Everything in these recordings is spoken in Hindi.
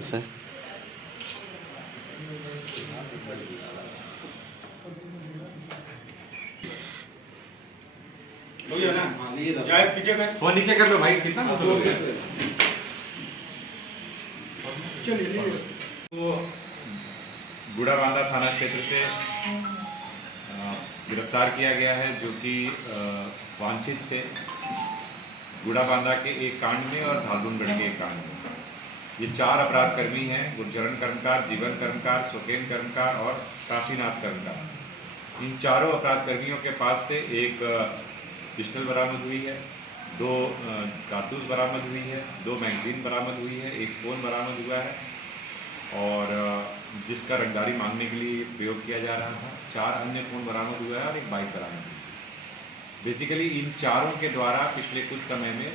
सर फोन नीचे कर लो भाई, कितना बूढ़ाबांधा थाना क्षेत्र से गिरफ्तार किया गया है, जो कि वांछित थे बूढ़ाबांधा के एक कांड में और धालबुनगढ़ के एक कांड में। ये 4 अपराध कर्मी हैं: गुरचरण कर्मकार, जीवन कर्मकार, सुकेन कर्मकार और काशीनाथ कर्मकार। इन चारों अपराध कर्मियों के पास से एक पिस्टल बरामद हुई है, 2 कारतूस बरामद हुई है, 2 मैगजीन बरामद हुई है, एक फ़ोन बरामद हुआ है और जिसका रंगदारी मांगने के लिए प्रयोग किया जा रहा था। 4 अन्य फ़ोन बरामद हुआ है और एक बाइक बरामद हुई है। बेसिकली इन चारों के द्वारा पिछले कुछ समय में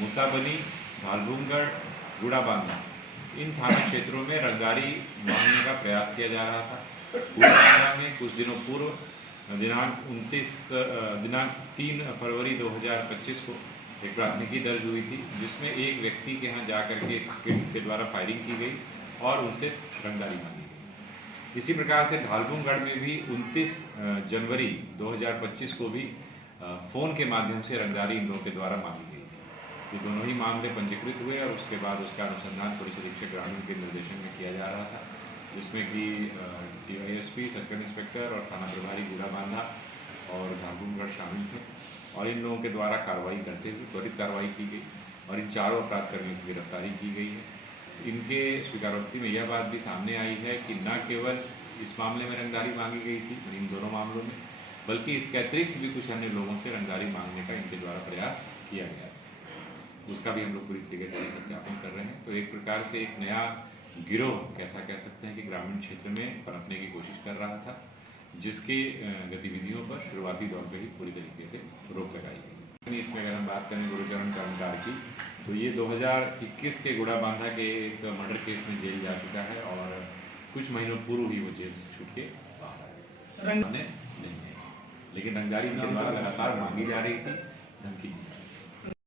मूसाबनी, धालबुनगढ़, बूढ़ाबांधा इन थाना क्षेत्रों में रंगदारी मांगने का प्रयास किया जा रहा था। बूढ़ाबांधा में कुछ दिनों पूर्व दिनांक 3 फरवरी 2025 को एक प्राथमिकी दर्ज हुई थी, जिसमें एक व्यक्ति के यहाँ जाकर के स्किड के द्वारा फायरिंग की गई और उनसे रंगदारी मांगी गई। इसी प्रकार से धालबुनगढ़ में भी 29 जनवरी 2025 को भी फ़ोन के माध्यम से रंगदारी इन लोगों के द्वारा मांगी गई थी। ये दोनों ही मामले पंजीकृत हुए और उसके बाद उसका अनुसंधान पुलिस अधीक्षक ग्रामीण के निर्देशन में किया जा रहा था, जिसमें कि DYSP, सर्कल इंस्पेक्टर और थाना प्रभारी बूढ़ाबांधा और धालबुनगढ़ शामिल थे और इन लोगों के द्वारा कार्रवाई करते हुए त्वरित कार्रवाई की गई और इन चारों अपराध कर्मियों की गिरफ्तारी की गई है। इनके स्वीकारोक्ति में यह बात भी सामने आई है कि न केवल इस मामले में रंगदारी मांगी गई थी इन दोनों मामलों में, बल्कि इसके अतिरिक्त भी कुछ अन्य लोगों से रंगदारी मांगने का इनके द्वारा प्रयास किया गया था। उसका भी हम लोग पूरी तरीके से सत्यापन कर रहे हैं। तो एक प्रकार से एक नया गिरोह कैसा कह सकते हैं कि ग्रामीण क्षेत्र में पनपने की कोशिश कर रहा था, जिसकी गतिविधियों पर शुरुआती दौर पर ही पूरी तरीके से रोक लगाई गई। इसमें अगर हम बात करें गुरचरण कर्मकार की, तो ये 2021 के बूढ़ाबांधा के एक मर्डर केस में जेल जा चुका है और कुछ महीनों पूर्व ही वो जेल से छूट के बाहर आया। नहीं है, लेकिन रंगदारी उनके द्वारा लगातार मांगी जा रही थी, धमकी